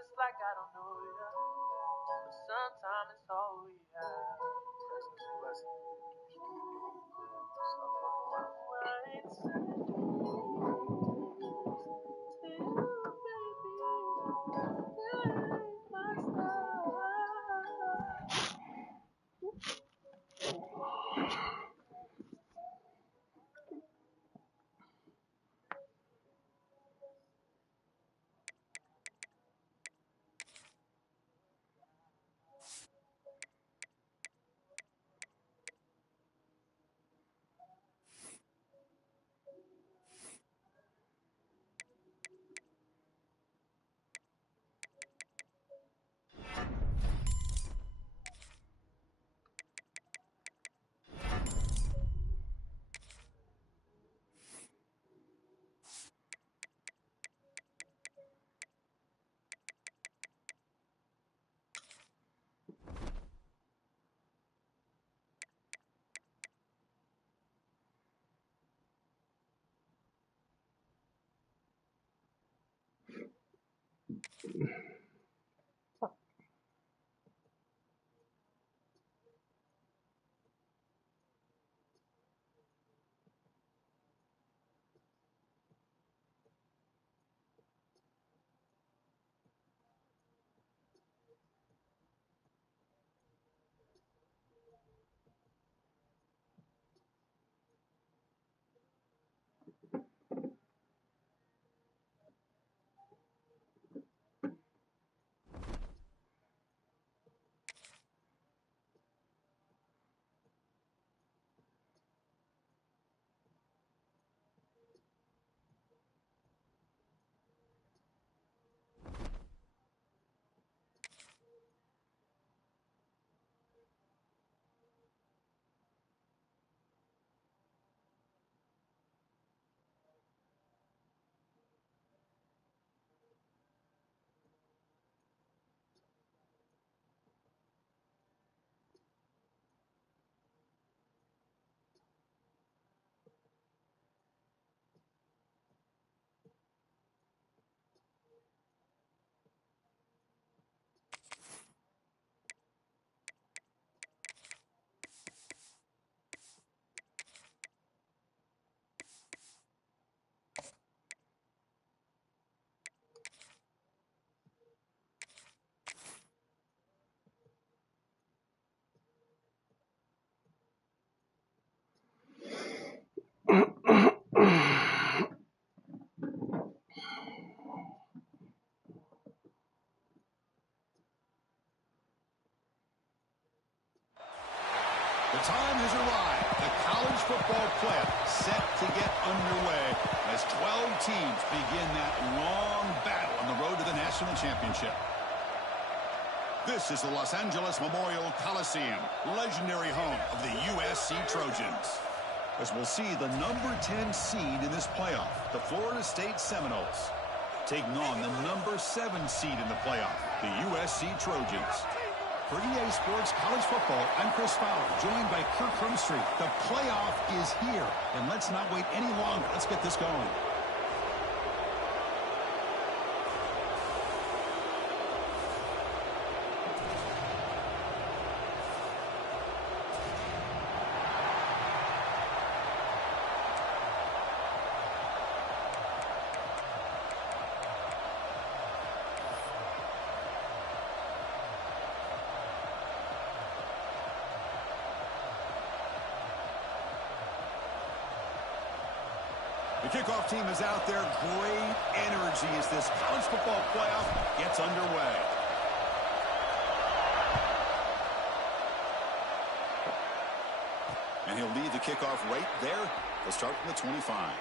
it's like I don't know ya, but sometimes it's all we have. Stop fucking around. Right side to you, baby. You ain't my star. The time has arrived. The college football playoff set to get underway as 12 teams begin that long battle on the road to the national championship. This is the Los Angeles Memorial Coliseum, legendary home of the USC Trojans. As we'll see the number 10 seed in this playoff, the Florida State Seminoles, taking on the number 7 seed in the playoff, the USC Trojans. For EA Sports College Football, I'm Chris Fowler, joined by Kirk Hermstreet. The playoff is here, and let's not wait any longer. Let's get this going. The kickoff team is out there. Great energy as this college football playoff gets underway. And he'll lead the kickoff right there. They'll start from the 25.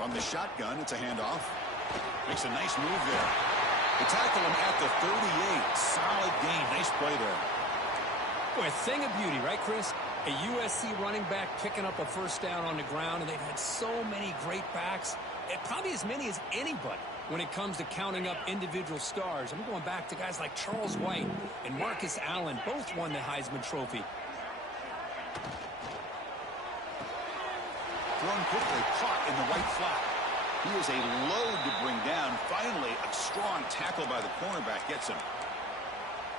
From the shotgun, it's a handoff. Makes a nice move there. They tackle him at the 38. Solid gain. Nice play there. Boy, a thing of beauty, right, Chris? A USC running back picking up a first down on the ground, and they've had so many great backs, and probably as many as anybody when it comes to counting up individual stars. I'm going back to guys like Charles White and Marcus Allen. Both won the Heisman Trophy. Thrown quickly, caught in the right flat. He is a load to bring down. Finally, a strong tackle by the cornerback gets him.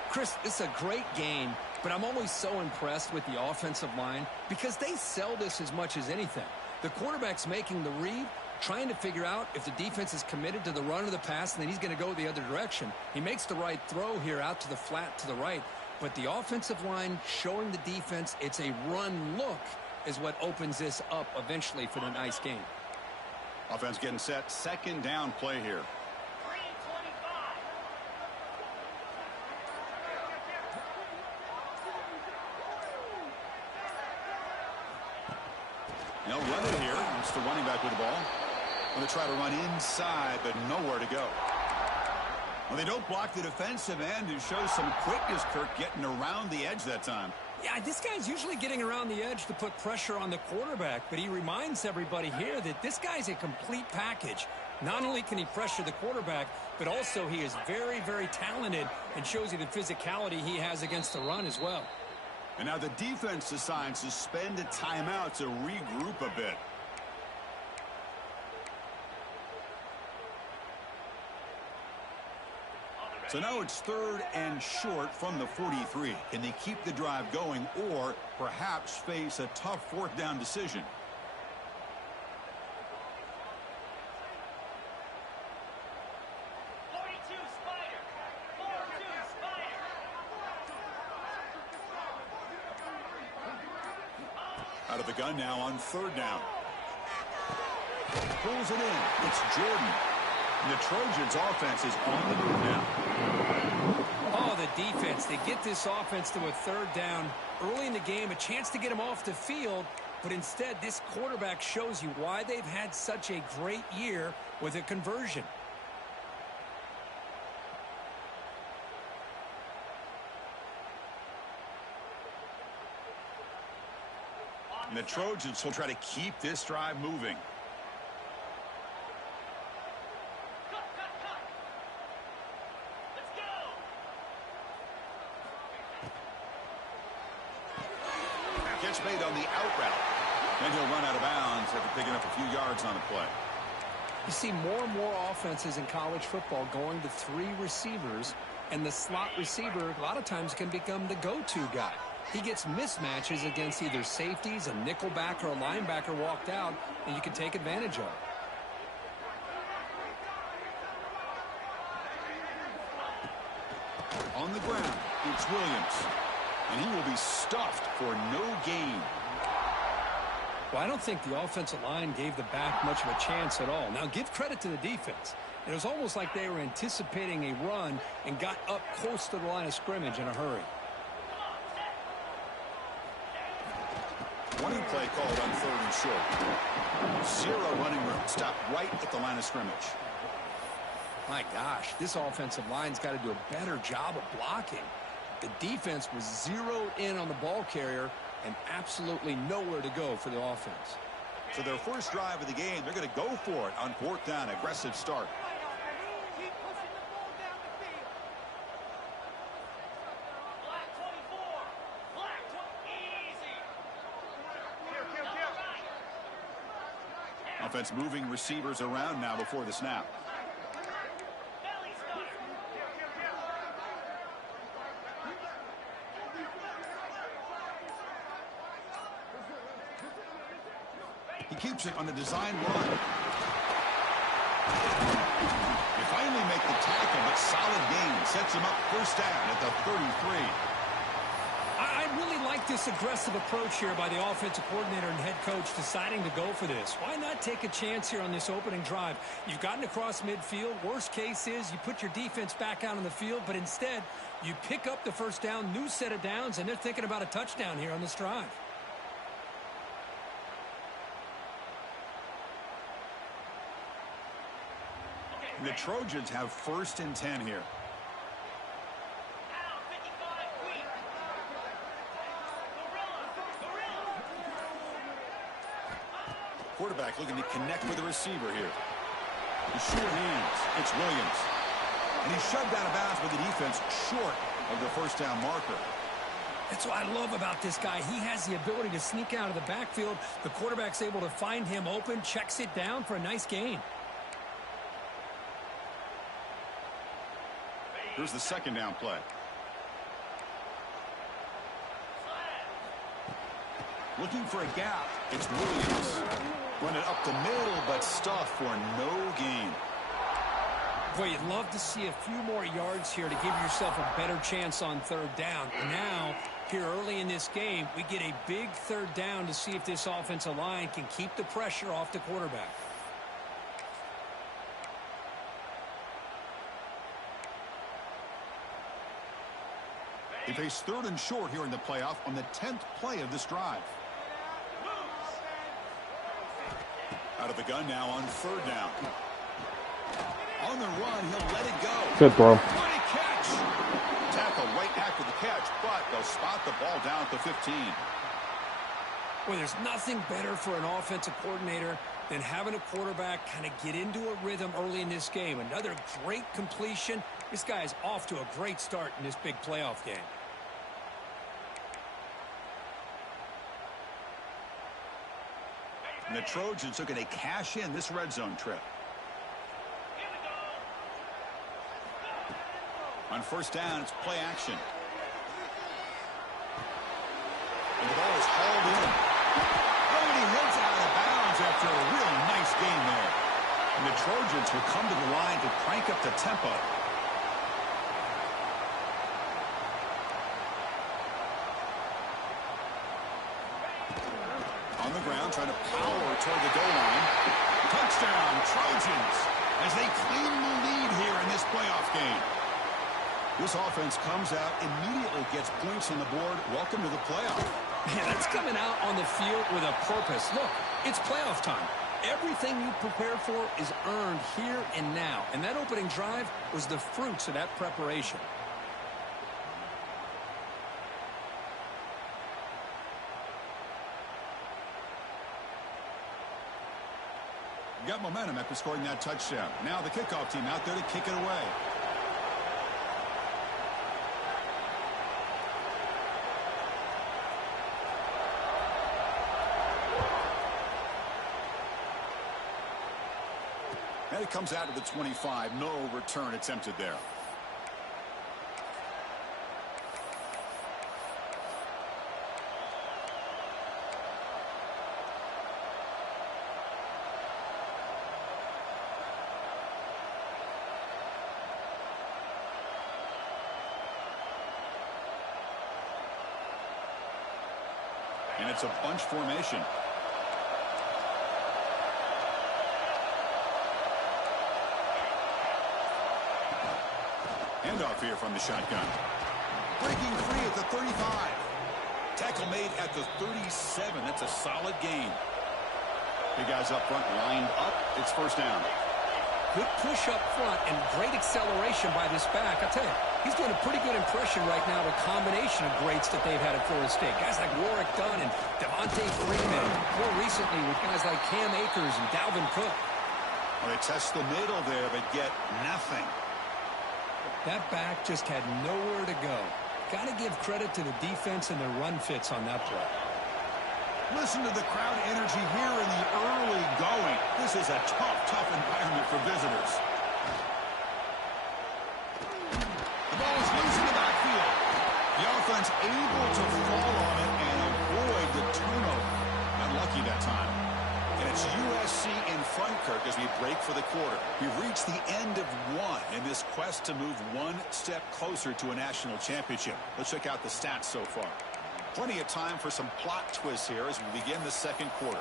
Chris, this is a great game, but I'm always so impressed with the offensive line because they sell this as much as anything. The quarterback's making the read, trying to figure out if the defense is committed to the run or the pass, and then he's going to go the other direction. He makes the right throw here out to the flat to the right, but the offensive line showing the defense it's a run look is what opens this up eventually for the nice game. Offense getting set. Second down play here. They'll run it here. It's the running back with the ball. Going to try to run inside, but nowhere to go. Well, they don't block the defensive end, who shows some quickness, Kirk, getting around the edge that time. Yeah, this guy's usually getting around the edge to put pressure on the quarterback, but he reminds everybody here that this guy's a complete package. Not only can he pressure the quarterback, but also he is very, very talented and shows you the physicality he has against the run as well. And now the defense decides to spend a timeout to regroup a bit. So now it's 3rd and short from the 43. Can they keep the drive going or perhaps face a tough 4th down decision? Out of the gun now on 3rd down. Pulls it in. It's Jordan. And the Trojans' offense is on the move now. Oh, the defense. They get this offense to a 3rd down early in the game, a chance to get him off the field, but instead this quarterback shows you why they've had such a great year with a conversion. And the Trojans will try to keep this drive moving. Catch made on the out route. Then he'll run out of bounds after picking up a few yards on the play. You see more and more offenses in college football going to 3 receivers, and the slot receiver a lot of times can become the go-to guy. He gets mismatches against either safeties, a nickelback, or a linebacker walked out, and you can take advantage of it. On the ground, it's Williams. And he will be stuffed for no gain. Well, I don't think the offensive line gave the back much of a chance at all. Now, give credit to the defense. It was almost like they were anticipating a run and got up close to the line of scrimmage in a hurry. Running play called on 3rd and short. 0 running room. Stop right at the line of scrimmage. My gosh, this offensive line's got to do a better job of blocking. The defense was zeroed in on the ball carrier and absolutely nowhere to go for the offense. So their first drive of the game, they're going to go for it on 4th down. Aggressive start. Offense moving receivers around now before the snap. He keeps it on a design run. They finally make the tackle, but solid gain. Sets him up 1st down at the 33. I really like this aggressive approach here by the offensive coordinator and head coach deciding to go for this. Why not take a chance here on this opening drive? You've gotten across midfield. Worst case is you put your defense back out on the field, but instead you pick up the 1st down, new set of downs, and they're thinking about a touchdown here on this drive. The Trojans have 1st and 10 here. Quarterback looking to connect with the receiver here. The sure hands. It's Williams. And he's shoved out of bounds with the defense short of the first down marker. That's what I love about this guy. He has the ability to sneak out of the backfield. The quarterback's able to find him open, checks it down for a nice gain. Here's the second down play. Looking for a gap. It's Williams. Run it up the middle, but stuffed for no gain. Boy, you'd love to see a few more yards here to give yourself a better chance on third down. Now, here early in this game, we get a big third down to see if this offensive line can keep the pressure off the quarterback. They face third and short here in the playoff on the 10th play of this drive. Out of the gun now on third down. On the run, he'll let it go. Good throw. Great catch. Tackle right after the catch, but they'll spot the ball down at the 15. Well, there's nothing better for an offensive coordinator than having a quarterback kind of get into a rhythm early in this game. Another great completion. This guy is off to a great start in this big playoff game. And the Trojans looking to cash in this red zone trip. On first down, it's play action. And the ball is hauled in. Oh, and he heads out of bounds after a real nice game there. And the Trojans will come to the line to crank up the tempo. On the ground, trying to power toward the goal line. Touchdown, Trojans, as they claim the lead here in this playoff game. This offense comes out, immediately gets points on the board. Welcome to the playoff. Man, that's coming out on the field with a purpose. Look, it's playoff time. Everything you prepare for is earned here and now. And that opening drive was the fruits of that preparation. Got momentum after scoring that touchdown. Now the kickoff team out there to kick it away. And it comes out to the 25. No return attempted there. And it's a bunch formation. Handoff here from the shotgun. Breaking free at the 35. Tackle made at the 37. That's a solid gain. Big guys up front lined up. It's first down. Good push up front and great acceleration by this back. I tell you, he's doing a pretty good impression right now of a combination of greats that they've had at Florida State. Guys like Warwick Dunn and Devontae Freeman. More recently with guys like Cam Akers and Dalvin Cook. Well, they test the middle there, but get nothing. That back just had nowhere to go. Got to give credit to the defense and their run fits on that play. Listen to the crowd energy here in the early going. This is a tough environment for visitors. The ball is loose in the backfield. The offense able to fall on it and avoid the turnover. Unlucky that time. And it's USC in front, Kirk, as we break for the quarter. We've reached the end of one in this quest to move one step closer to a national championship. Let's check out the stats so far. Plenty of time for some plot twists here as we begin the second quarter.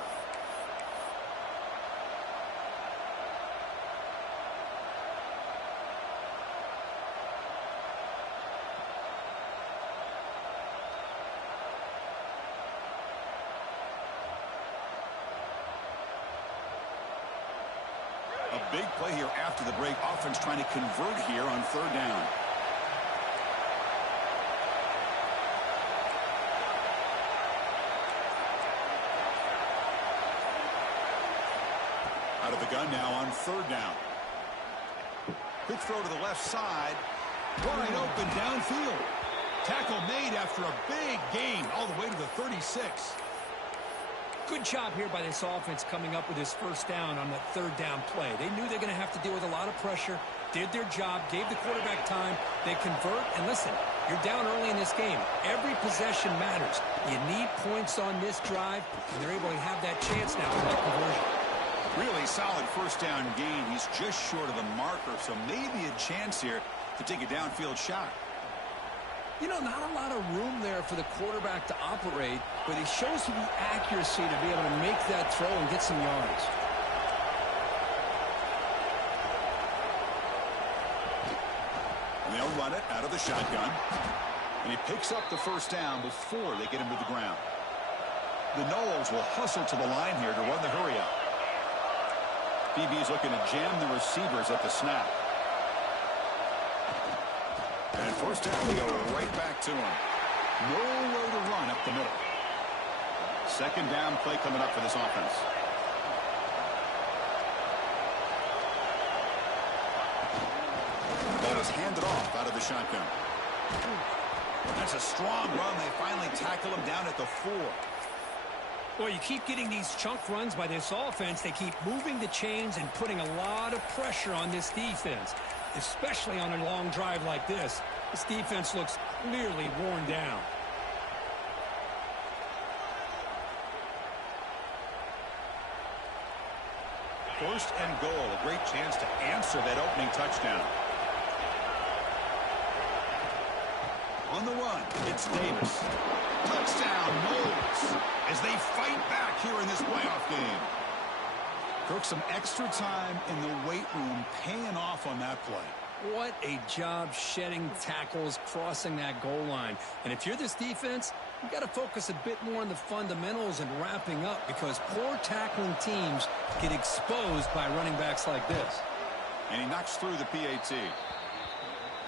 A big play here after the break. Offense trying to convert here on third down. Out of the gun now on third down. Quick throw to the left side. Wide open downfield. Tackle made after a big gain all the way to the 36. Good job here by this offense coming up with his first down on that third down play. They knew they were going to have to deal with a lot of pressure, did their job, gave the quarterback time. They convert, and listen, you're down early in this game. Every possession matters. You need points on this drive, and they're able to have that chance now for that conversion. Really solid first down gain. He's just short of the marker, so maybe a chance here to take a downfield shot. You know, not a lot of room there for the quarterback to operate, but he shows you the accuracy to be able to make that throw and get some yards. And they'll run it out of the shotgun. And he picks up the first down before they get him to the ground. The Noles will hustle to the line here to run the hurry-up. BB's looking to jam the receivers at the snap. And first down, they go right back to him. No way to run up the middle. Second down play coming up for this offense. Ball is handed off out of the shotgun. That's a strong run. They finally tackle him down at the 4. Well, you keep getting these chunk runs by this offense. They keep moving the chains and putting a lot of pressure on this defense, especially on a long drive like this. This defense looks clearly worn down. First and goal, a great chance to answer that opening touchdown. On the run, it's Davis. Touchdown, Noles, as they fight back here in this playoff game. Took some extra time in the weight room, paying off on that play. What a job shedding tackles, crossing that goal line. And if you're this defense, you've got to focus a bit more on the fundamentals and wrapping up, because poor tackling teams get exposed by running backs like this. And he knocks through the PAT.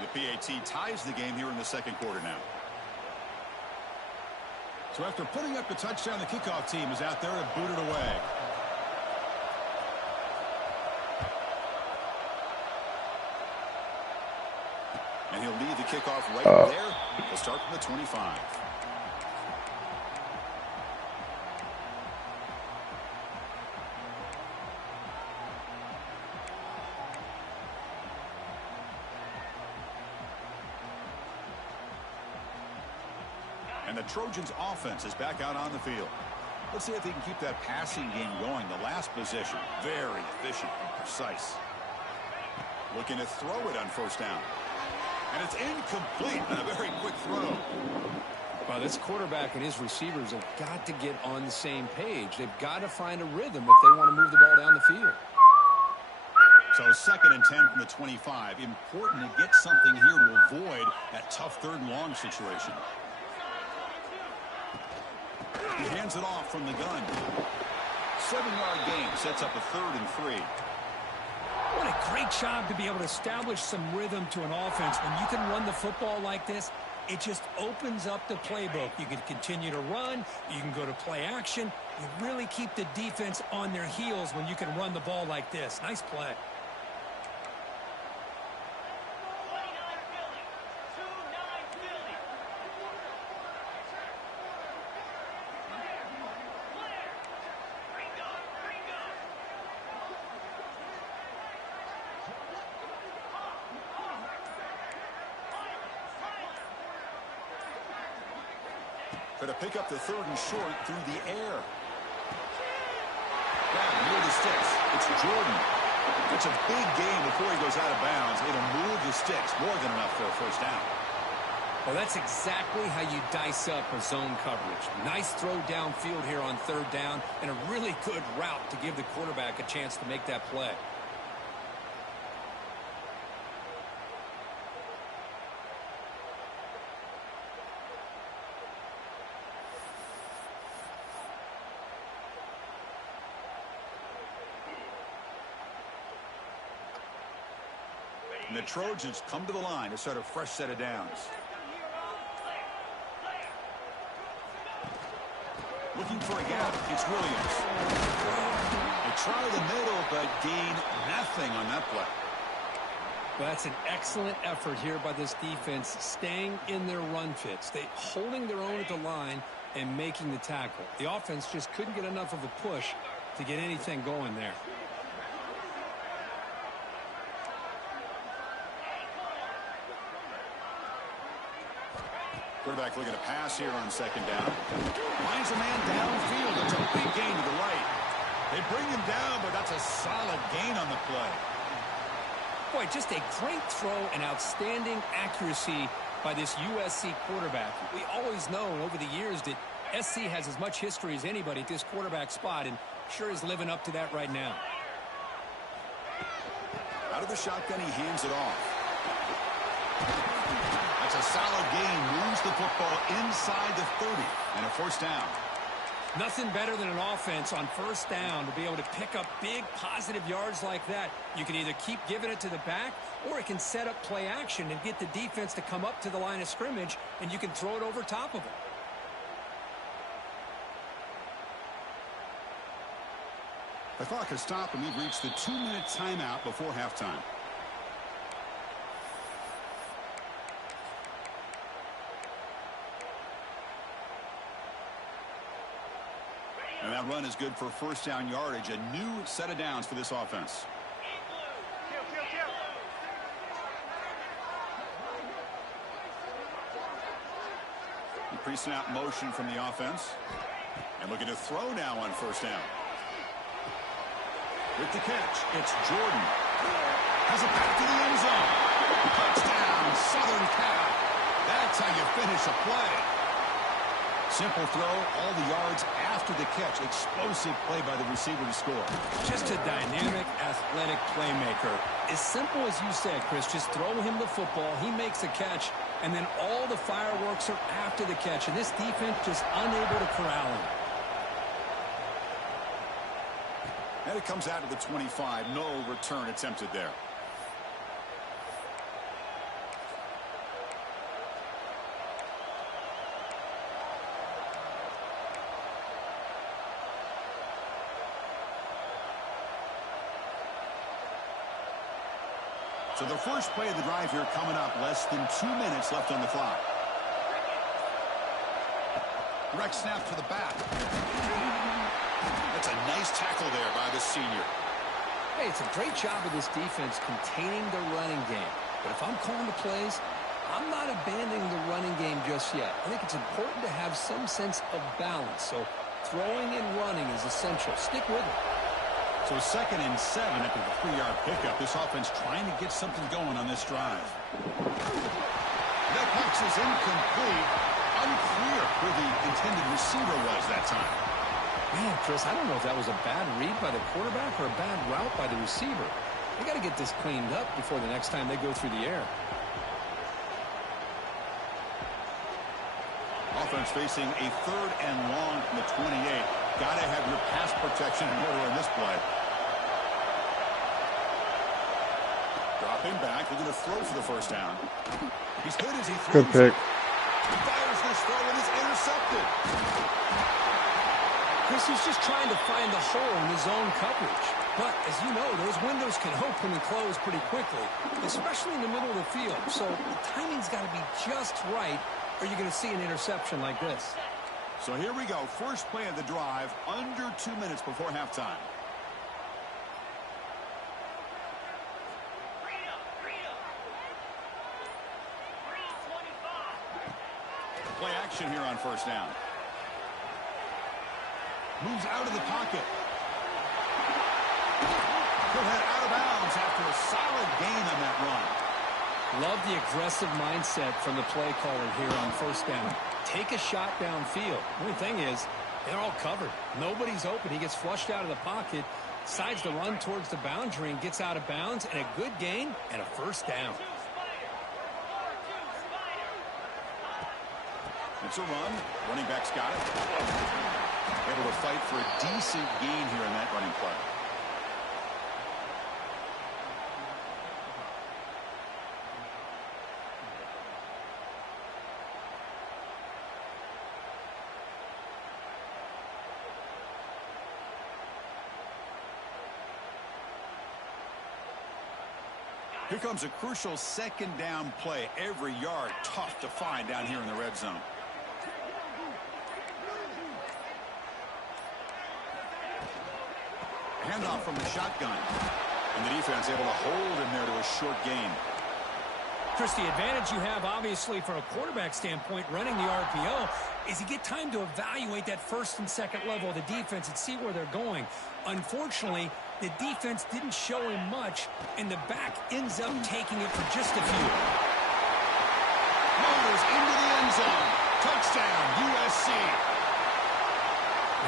The PAT ties the game here in the second quarter now. So after putting up the touchdown, the kickoff team is out there to boot it away. And he'll lead the kickoff right there. He'll start from the 25. And the Trojans' offense is back out on the field. Let's see if they can keep that passing game going. The last possession, very efficient and precise. Looking to throw it on first down. And it's incomplete on a very quick throw. Well, this quarterback and his receivers have got to get on the same page. They've got to find a rhythm if they want to move the ball down the field. So 2nd and 10 from the 25. Important to get something here to avoid that tough third and long situation. He hands it off from the gun. 7-yard gain sets up a 3rd and 3. What a great job to be able to establish some rhythm to an offense. When you can run the football like this, it just opens up the playbook. You can continue to run. You can go to play action. You really keep the defense on their heels when you can run the ball like this. Nice play. To pick up the 3rd and short through the air. Down near the sticks. It's Jordan. It's a big gain before he goes out of bounds. It'll move the sticks. More than enough for a first down. Well, that's exactly how you dice up a zone coverage. Nice throw downfield here on 3rd down, and a really good route to give the quarterback a chance to make that play. And the Trojans come to the line to start a fresh set of downs. Looking for a gap, it's Williams. They try the middle, but gain nothing on that play. Well, that's an excellent effort here by this defense, staying in their run fits. They holding their own at the line and making the tackle. The offense just couldn't get enough of a push to get anything going there. Quarterback looking to pass here on second down. Finds a man downfield. It's a big gain to the right. They bring him down, but that's a solid gain on the play. Boy, just a great throw and outstanding accuracy by this USC quarterback. We always known over the years that SC has as much history as anybody at this quarterback spot, and sure is living up to that right now. Out of the shotgun, he hands it off. That's a solid gain. Moves the football inside the 30 and a first down. Nothing better than an offense on first down to be able to pick up big positive yards like that. You can either keep giving it to the back, or it can set up play action and get the defense to come up to the line of scrimmage, and you can throw it over top of them. The clock has stopped, and we've reached the 2-minute timeout before halftime. And that run is good for first down yardage. A new set of downs for this offense. Increasing out motion from the offense. And looking to throw now on first down. With the catch, it's Jordan. Has it back to the end zone. Touchdown, Southern Cal. That's how you finish a play. Simple throw, all the yards after the catch. Explosive play by the receiver to score. Just a dynamic, athletic playmaker. As simple as you said, Chris, just throw him the football. He makes the catch, and then all the fireworks are after the catch. And this defense just unable to corral him. And it comes out to the 25. No return attempted there. So the first play of the drive here coming up. Less than 2 minutes left on the clock. Direct snap to the back. That's a nice tackle there by the senior. Hey, it's a great job of this defense containing the running game. But if I'm calling the plays, I'm not abandoning the running game just yet. I think it's important to have some sense of balance. So throwing and running is essential. Stick with it. So 2nd and 7 after the 3-yard pickup. This offense trying to get something going on this drive. That pass is incomplete. Unclear who the intended receiver was that time. Man, Chris, I don't know if that was a bad read by the quarterback or a bad route by the receiver. They got to get this cleaned up before the next time they go through the air. Offense facing a 3rd and long from the 28. Got to have your pass protection in order in this play. Dropping back, looking to throw for the first down. He's good as he throws. Good pick. He fires this throw and it's intercepted. Chris, he's just trying to find the hole in his own coverage. But, as you know, those windows can open and close pretty quickly, especially in the middle of the field. So the timing's got to be just right, or you're going to see an interception like this. So here we go. First play of the drive, under 2 minutes before halftime. Play action here on first down. Moves out of the pocket. He'll head out of bounds after a solid gain on that run. Love the aggressive mindset from the play caller here on first down. Take a shot downfield. The only thing is, they're all covered. Nobody's open. He gets flushed out of the pocket, decides to run towards the boundary and gets out of bounds, and a good gain and a first down. It's a run. Running back's got it. Able to fight for a decent gain here in that running play. Here comes a crucial second down play. Every yard tough to find down here in the red zone. Handoff from the shotgun. And the defense able to hold him there to a short gain. Chris, the advantage you have, obviously, from a quarterback standpoint, running the RPO, is you get time to evaluate that first and second level of the defense and see where they're going. Unfortunately, the defense didn't show him much, and the back ends up taking it for just a few. Motors into the end zone. Touchdown, USC.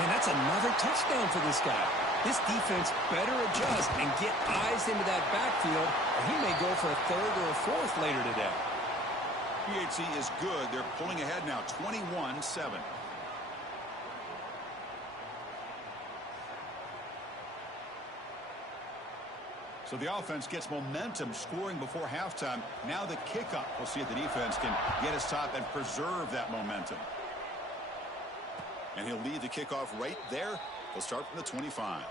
Man, that's another touchdown for this guy. This defense better adjust and get eyes into that backfield, or he may go for a third or a fourth later today. PHC is good. They're pulling ahead now, 21-7. So the offense gets momentum scoring before halftime. Now the kickoff. We'll see if the defense can get his top and preserve that momentum. And he'll lead the kickoff right there. They'll start from the 25.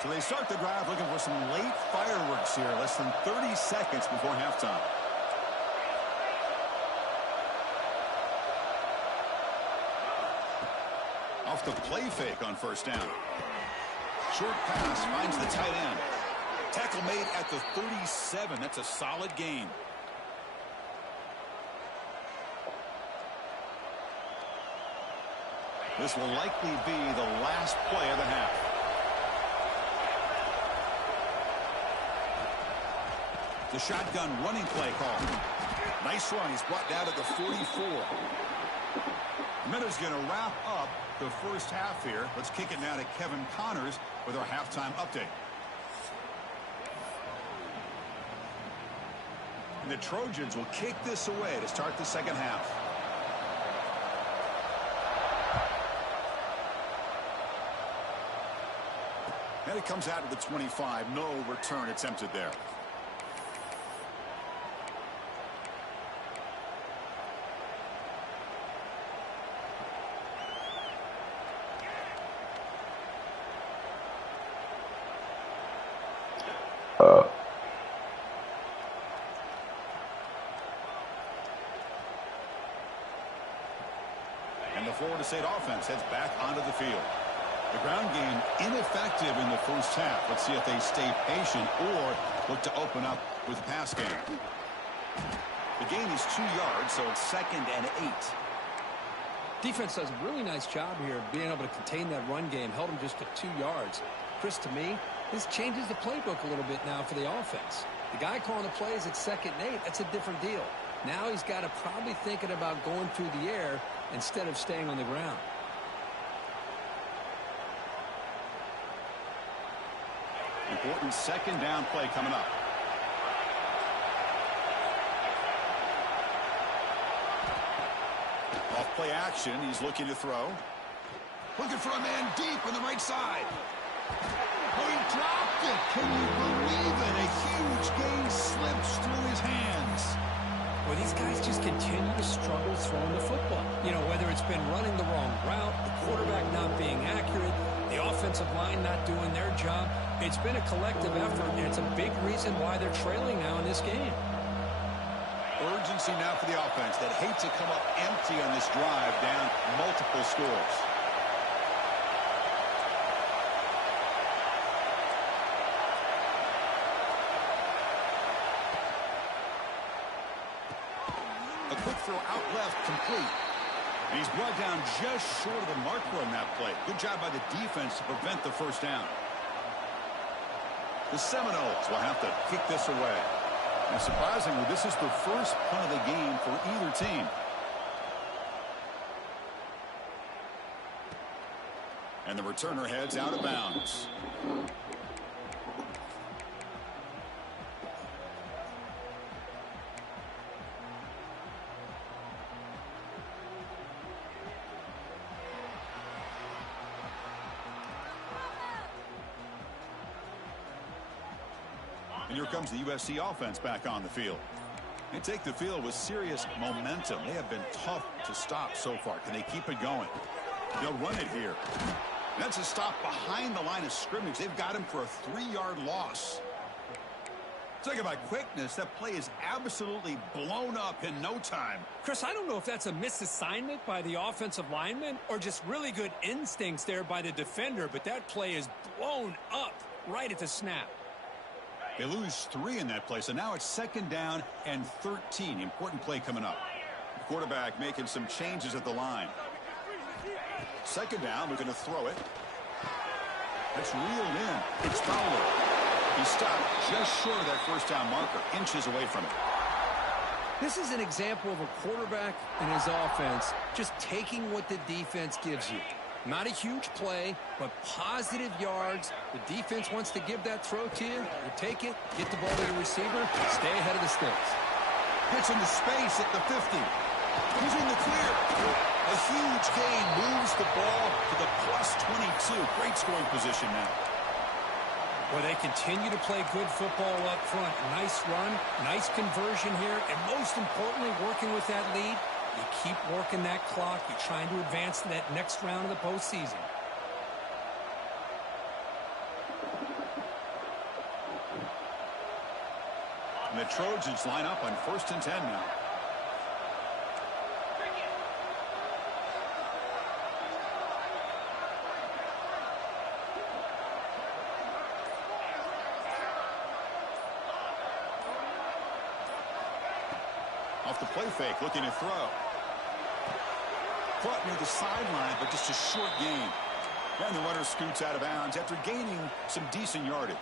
So they start the drive looking for some late fireworks here. Less than 30 seconds before halftime. Off the play fake on first down. Short pass finds the tight end. Tackle made at the 37. That's a solid gain. This will likely be the last play of the half. The shotgun running play call. Nice run. He's brought down to the 44. Minuta's going to wrap up the first half here. Let's kick it now to Kevin Connors with our halftime update. And the Trojans will kick this away to start the second half. And it comes out of the 25. No return attempted there. And the Florida State offense heads back onto the field. The ground game ineffective in the first half. Let's see if they stay patient or look to open up with the pass game. The gain is 2 yards, so it's 2nd and 8. Defense does a really nice job here of being able to contain that run game. Held him just at 2 yards. Chris, to me, this changes the playbook a little bit now for the offense. The guy calling the plays at 2nd and 8, that's a different deal. Now he's got to probably thinking about going through the air instead of staying on the ground. Important second down play coming up. Off play action. He's looking to throw. Looking for a man deep on the right side. Oh, he dropped it. Can you believe it? A huge gain slips through his hands. Well, these guys just continue to struggle throwing the football. You know, whether it's been running the wrong route, the quarterback not being accurate, the offensive line not doing their job. It's been a collective effort, and it's a big reason why they're trailing now in this game. Urgency now for the offense that hate to come up empty on this drive, down multiple scores. A quick throw out left, complete. And he's brought down just short of the marker on that play. Good job by the defense to prevent the first down. The Seminoles will have to kick this away. And surprisingly, this is the first punt of the game for either team. And the returner heads out of bounds. And here comes the USC offense back on the field. They take the field with serious momentum. They have been tough to stop so far. Can they keep it going? They'll run it here. That's a stop behind the line of scrimmage. They've got him for a 3-yard loss. Talk about quickness. That play is absolutely blown up in no time. Chris, I don't know if that's a misassignment by the offensive lineman or just really good instincts there by the defender, but that play is blown up right at the snap. They lose 3 in that play, so now it's 2nd down and 13. Important play coming up. The quarterback making some changes at the line. 2nd down, they're going to throw it. That's reeled in. It's Fowler. He stopped just short of that 1st down marker, inches away from it. This is an example of a quarterback and his offense just taking what the defense gives you. Not a huge play, but positive yards. The defense wants to give that throw to you. You take it, get the ball to the receiver, stay ahead of the sticks. Gets into space at the 50. He's in the clear. A huge gain moves the ball to the +22. Great scoring position now. Well, they continue to play good football up front. Nice run, nice conversion here, and most importantly, working with that lead. You keep working that clock. You're trying to advance to that next round of the postseason. And the Trojans line up on 1st and 10 now. Off the play fake, looking to throw. Caught near the sideline, but just a short gain. And the runner scoots out of bounds after gaining some decent yardage.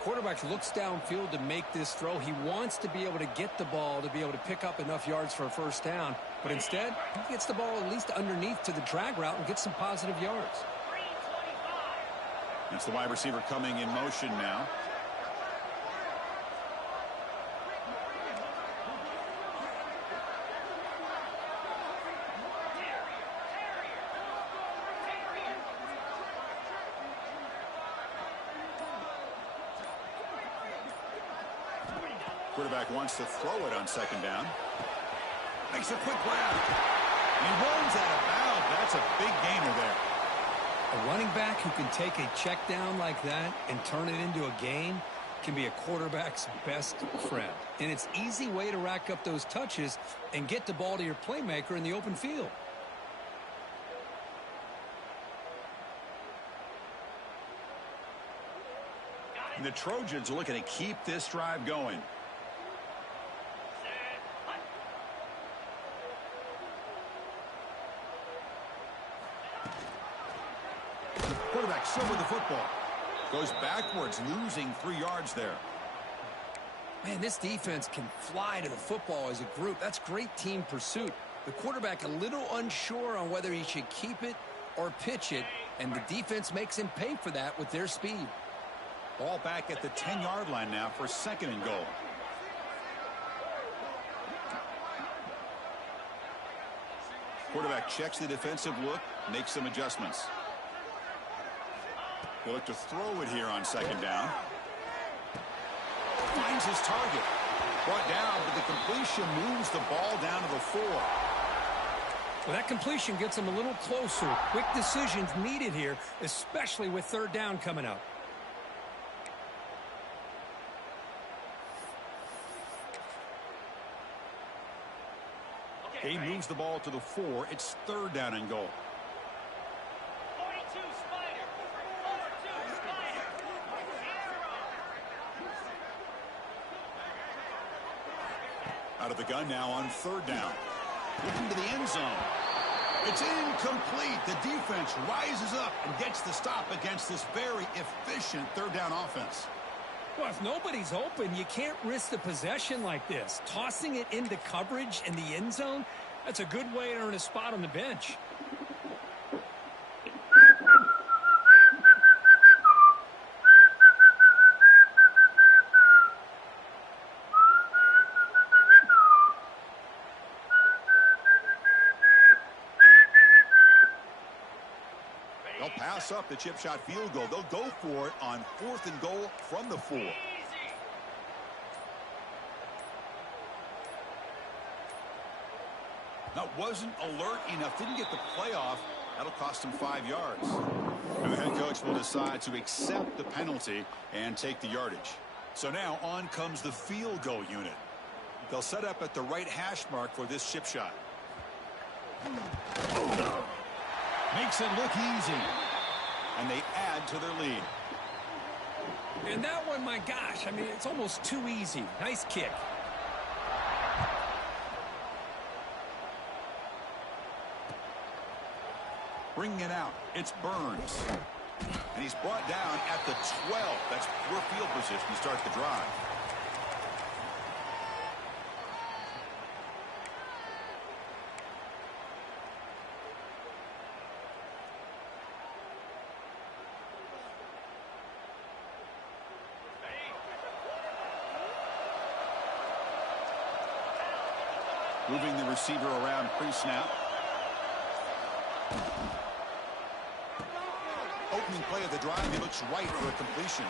Quarterback looks downfield to make this throw. He wants to be able to get the ball to be able to pick up enough yards for a 1st down. But instead, he gets the ball at least underneath to the drag route and gets some positive yards. That's the wide receiver coming in motion now. Quarterback wants to throw it on 2nd down. Makes a quick grab. He runs out of bounds. That's a big gainer there. A running back who can take a check down like that and turn it into a gain can be a quarterback's best friend. And it's an easy way to rack up those touches and get the ball to your playmaker in the open field. And the Trojans are looking to keep this drive going. Quarterback still with the football. Goes backwards, losing 3 yards there. Man, this defense can fly to the football as a group. That's great team pursuit. The quarterback a little unsure on whether he should keep it or pitch it, and the defense makes him pay for that with their speed. Ball back at the 10-yard line now for 2nd and goal. Quarterback checks the defensive look, makes some adjustments. He'll look to throw it here on 2nd down. Finds his target. Brought down, but the completion moves the ball down to the 4. Well, that completion gets him a little closer. Quick decisions needed here, especially with 3rd down coming up. He moves the ball to the 4. It's 3rd down and goal. Out of the gun now on 3rd down. Looking to the end zone. It's incomplete. The defense rises up and gets the stop against this very efficient 3rd down offense. Well, if nobody's open, you can't risk the possession like this. Tossing it into coverage in the end zone, that's a good way to earn a spot on the bench. They'll pass up the chip shot field goal. They'll go for it on 4th and goal from the 4. That wasn't alert enough. Didn't get the play off. That'll cost him 5 yards. And the head coach will decide to accept the penalty and take the yardage. So now on comes the field goal unit. They'll set up at the right hash mark for this chip shot. Makes it look easy. And they add to their lead. And that one, my gosh, I mean, it's almost too easy. Nice kick. Bringing it out, it's Burns. And he's brought down at the 12. That's poor field position to start the drive. Moving the receiver around pre-snap. Opening play of the drive, he looks right for a completion.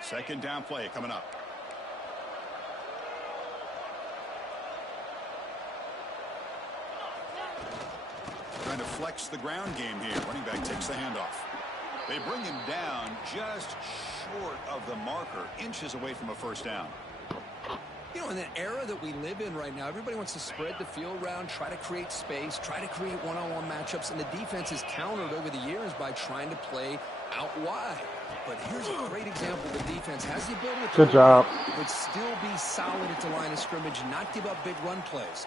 Second down play coming up. Trying to flex the ground game here. Running back takes the handoff. They bring him down just short of the marker, inches away from a first down. You know, in the era that we live in right now, everybody wants to spread the field around, try to create space, try to create one-on-one matchups, and the defense is countered over the years by trying to play out wide. But here's a great example. The defense has the ability to good job, but still be solid at the line of scrimmage, not give up big run plays.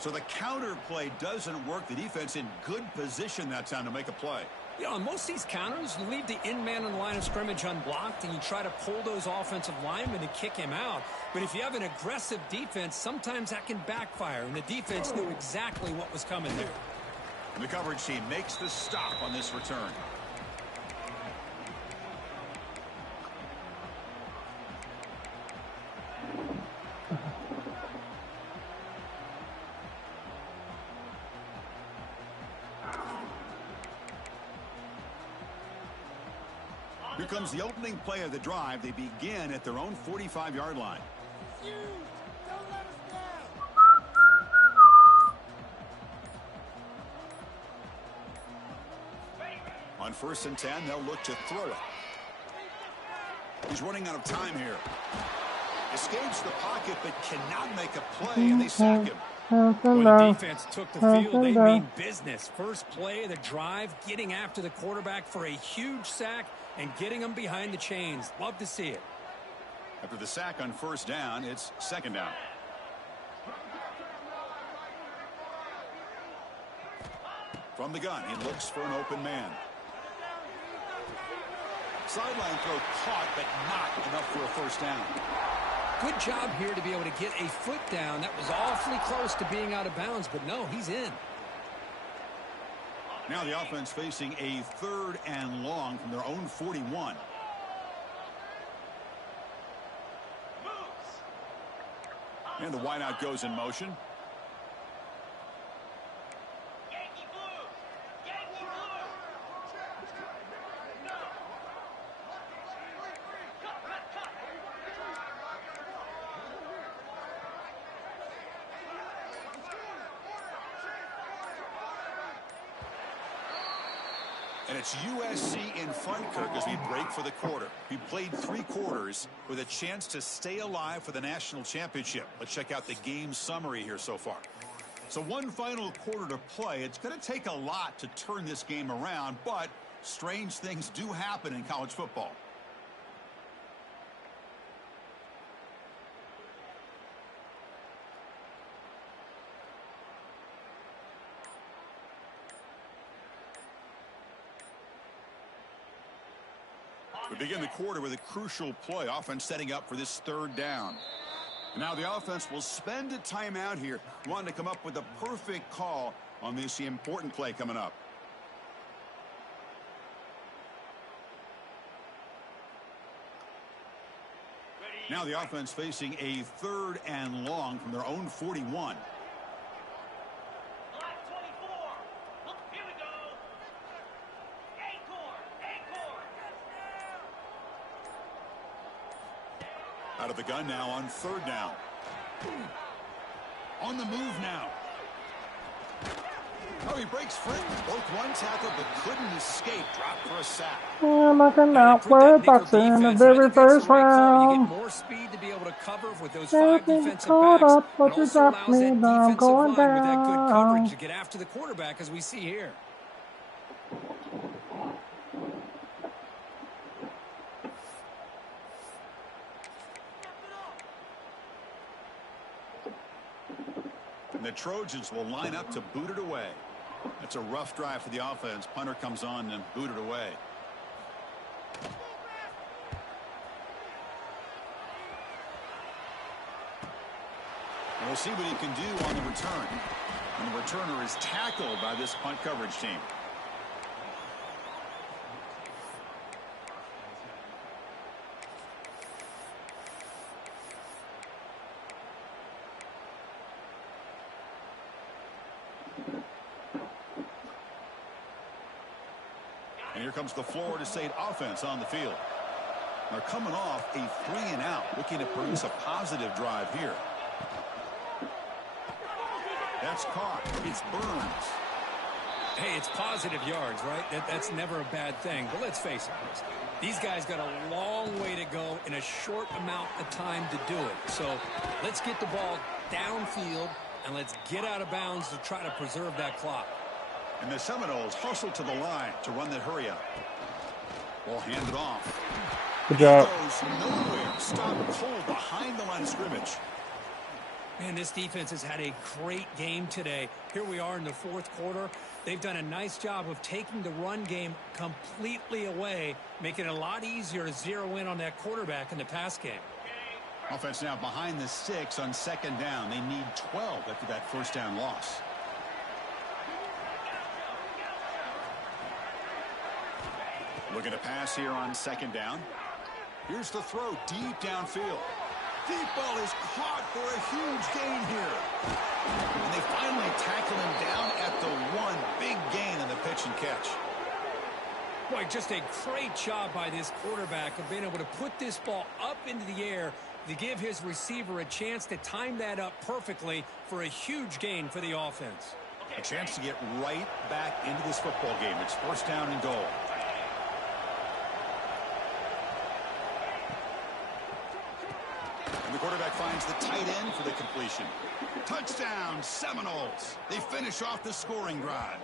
So the counter play doesn't work. The defense in good position that time to make a play. You know, on most of these counters, you leave the in man on the line of scrimmage unblocked, and you try to pull those offensive linemen and kick him out. But if you have an aggressive defense, sometimes that can backfire, and the defense knew exactly what was coming there. And the coverage team makes the stop on this return. Here comes the opening play of the drive. They begin at their own 45-yard line. On 1st and 10, they'll look to throw it. He's running out of time here. Escapes the pocket, but cannot make a play, and they sack him. When the defense took the field, they mean business. First play of the drive, getting after the quarterback for a huge sack and getting him behind the chains. Love to see it. After the sack on 1st down, it's 2nd down. From the gun, he looks for an open man. Sideline throw caught, but not enough for a 1st down. Good job here to be able to get a foot down. That was awfully close to being out of bounds, but no, he's in. Now the offense facing a 3rd and long from their own 41. And the wideout goes in motion. And it's USC in front, Kirk, as we break for the quarter. We played 3 quarters with a chance to stay alive for the national championship. Let's check out the game summary here so far. So one final quarter to play. It's going to take a lot to turn this game around, but strange things do happen in college football. We begin the quarter with a crucial play. Offense setting up for this 3rd down. And now the offense will spend a timeout here, wanting to come up with the perfect call on this important play coming up. Ready, Now the offense facing a 3rd and long from their own 41. Out of the gun now on 3rd down. On the move now. Oh, he breaks free. Broke one tackle, but couldn't escape. Dropped for a sack. I'm looking out for a boxer in the very first round. You get more speed to be able to cover with those 5 I've been defensive caught backs. up, but It you also dropped allows me that down, I'm defensive going line with that good coverage down. to get after the quarterback, as we see here. And the Trojans will line up to boot it away. That's a rough drive for the offense. Punter comes on and boot it away. And we'll see what he can do on the return. And the returner is tackled by this punt coverage team. And here comes the Florida State offense on the field. They're coming off a 3-and-out, looking to produce a positive drive here. That's caught. It's Burns. Hey, it's positive yards, right? That's never a bad thing. But let's face it, Chris. These guys got a long way to go in a short amount of time to do it. So let's get the ball downfield, and let's get out of bounds to try to preserve that clock. And the Seminoles hustle to the line to run that hurry up. Ball handed off. Good job. Goes nowhere. Stopped cold behind the line of scrimmage. Man, this defense has had a great game today. Here we are in the 4th quarter. They've done a nice job of taking the run game completely away, making it a lot easier to zero in on that quarterback in the pass game. Offense now behind the 6 on 2nd down. They need 12 after that 1st down loss. Looking to pass here on 2nd down. Here's the throw deep downfield. Deep ball is caught for a huge gain here. And they finally tackle him down at the 1. Big gain in the pitch and catch. Boy, just a great job by this quarterback of being able to put this ball up into the air to give his receiver a chance to time that up perfectly for a huge gain for the offense. A chance to get right back into this football game. It's 1st down and goal. And the quarterback finds the tight end for the completion. Touchdown, Seminoles. They finish off the scoring drive.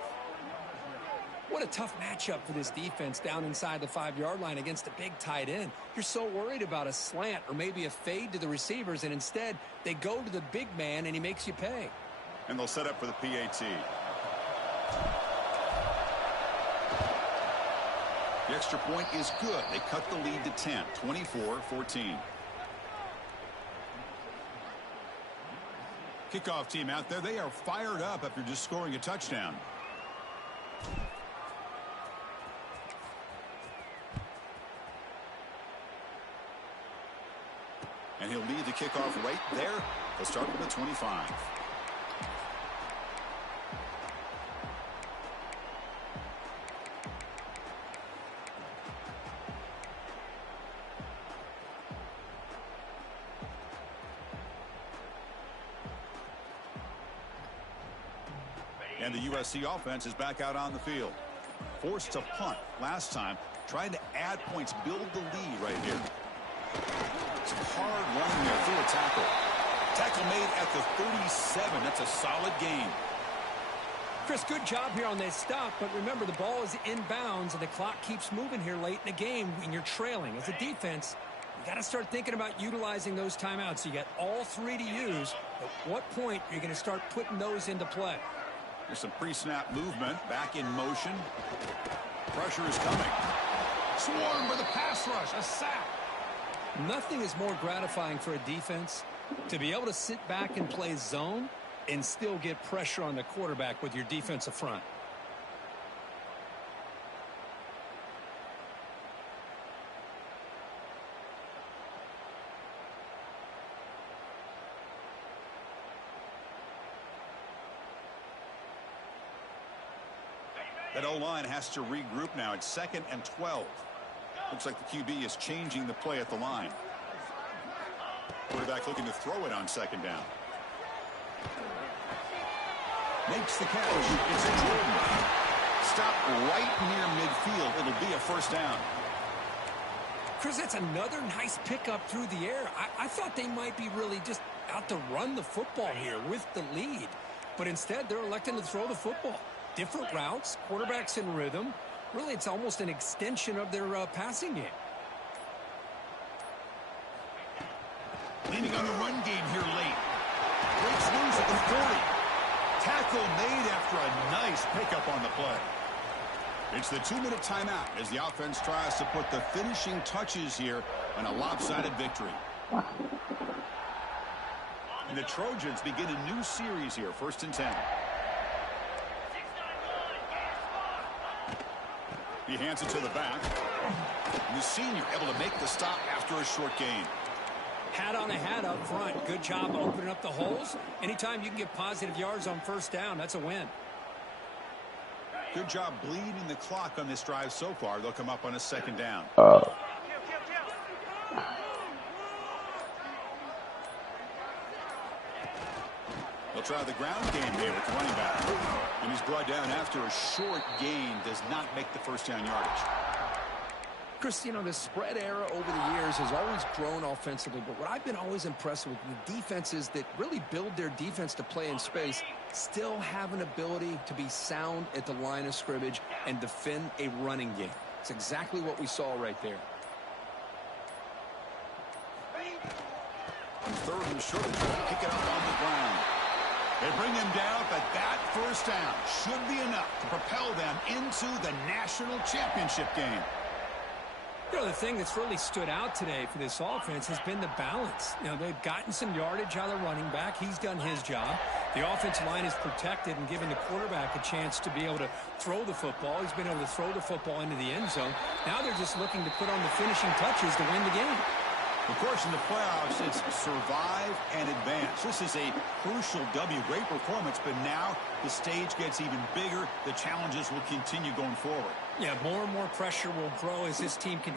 What a tough matchup for this defense down inside the 5-yard line against a big tight end. You're so worried about a slant or maybe a fade to the receivers, and instead they go to the big man and he makes you pay. And they'll set up for the PAT. The extra point is good. They cut the lead to 10, 24-14. Kickoff team out there. They are fired up after just scoring a touchdown. And he'll lead the kickoff right there. They'll start with the 25. And the USC offense is back out on the field. Forced to punt last time. Trying to add points, build the lead right here. Some hard running there through a tackle. Tackle made at the 37. That's a solid gain. Chris, good job here on this stop, but remember the ball is inbounds and the clock keeps moving here late in the game when you're trailing. As a defense, you got to start thinking about utilizing those timeouts. You got all 3 to use. At what point are you going to start putting those into play? There's some pre-snap movement. Back in motion. Pressure is coming. Swarmed with a pass rush. A sack. Nothing is more gratifying for a defense to be able to sit back and play zone and still get pressure on the quarterback with your defensive front. That O-line has to regroup now. It's 2nd and 12. Looks like the QB is changing the play at the line. Quarterback looking to throw it on 2nd down. Makes the catch. It's a Jordan. Stop right near midfield. It'll be a 1st down. Chris, that's another nice pickup through the air. I thought they might be really just out to run the football here with the lead. But instead, they're electing to throw the football. Different routes, quarterbacks in rhythm. Really, it's almost an extension of their passing game. Leaning on the run game here late. Breaks loose at the 40. Tackle made after a nice pickup on the play. It's the 2-minute timeout as the offense tries to put the finishing touches here on a lopsided victory. And the Trojans begin a new series here, 1st and 10. He hands it to the back. And the senior able to make the stop after a short gain. Hat on a hat up front. Good job opening up the holes. Anytime you can get positive yards on 1st down, that's a win. Good job bleeding the clock on this drive so far. They'll come up on a 2nd down. They'll try the ground game here with the running back. And he's brought down after a short gain. Does not make the 1st down yardage. Chris, you know, the spread era over the years has always grown offensively, but what I've been always impressed with the defenses that really build their defense to play in space still have an ability to be sound at the line of scrimmage and defend a running game. It's exactly what we saw right there. On 3rd and short, pick it up on the ground. They bring him down, but that 1st down should be enough to propel them into the national championship game. You know, the thing that's really stood out today for this offense has been the balance. You know, they've gotten some yardage out of the running back. He's done his job. The offensive line is protected and given the quarterback a chance to be able to throw the football. He's been able to throw the football into the end zone. Now they're just looking to put on the finishing touches to win the game. Of course, in the playoffs, it's survive and advance. This is a crucial W. Great performance, but now the stage gets even bigger. The challenges will continue going forward. Yeah, more and more pressure will grow as this team continues.